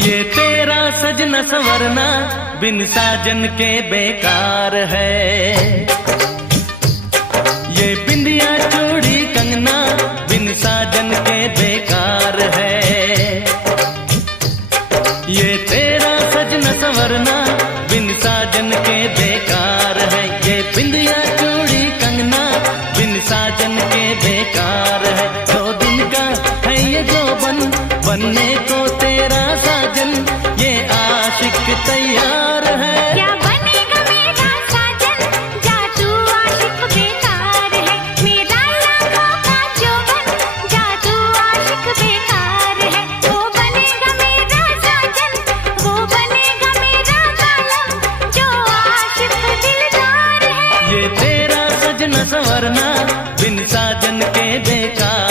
ये तेरा सजना संवरना बिन साजन के बेकार है। ये बिंदिया चूड़ी कंगना बिन साजन के बेकार है। ये तेरा सजना संवरना बिन साजन के बेकार है। ये बिंदिया चूड़ी कंगना बिन साजन के बेकार है। 2 दिन का है ये जोबन बनने को तेरा साजन, ये आशिक तैयार है। क्या बनेगा मेरा साजन, जा तू आशिक बेकार है। मेरा लाखों का जोबन, जा तू आशिक बेकार है। वो बनेगा मेरा साजन, वो बनेगा मेरा कालम, जो आशिक दिलदार है। ये तेरा सजना संवरना बिन साजन के बेकार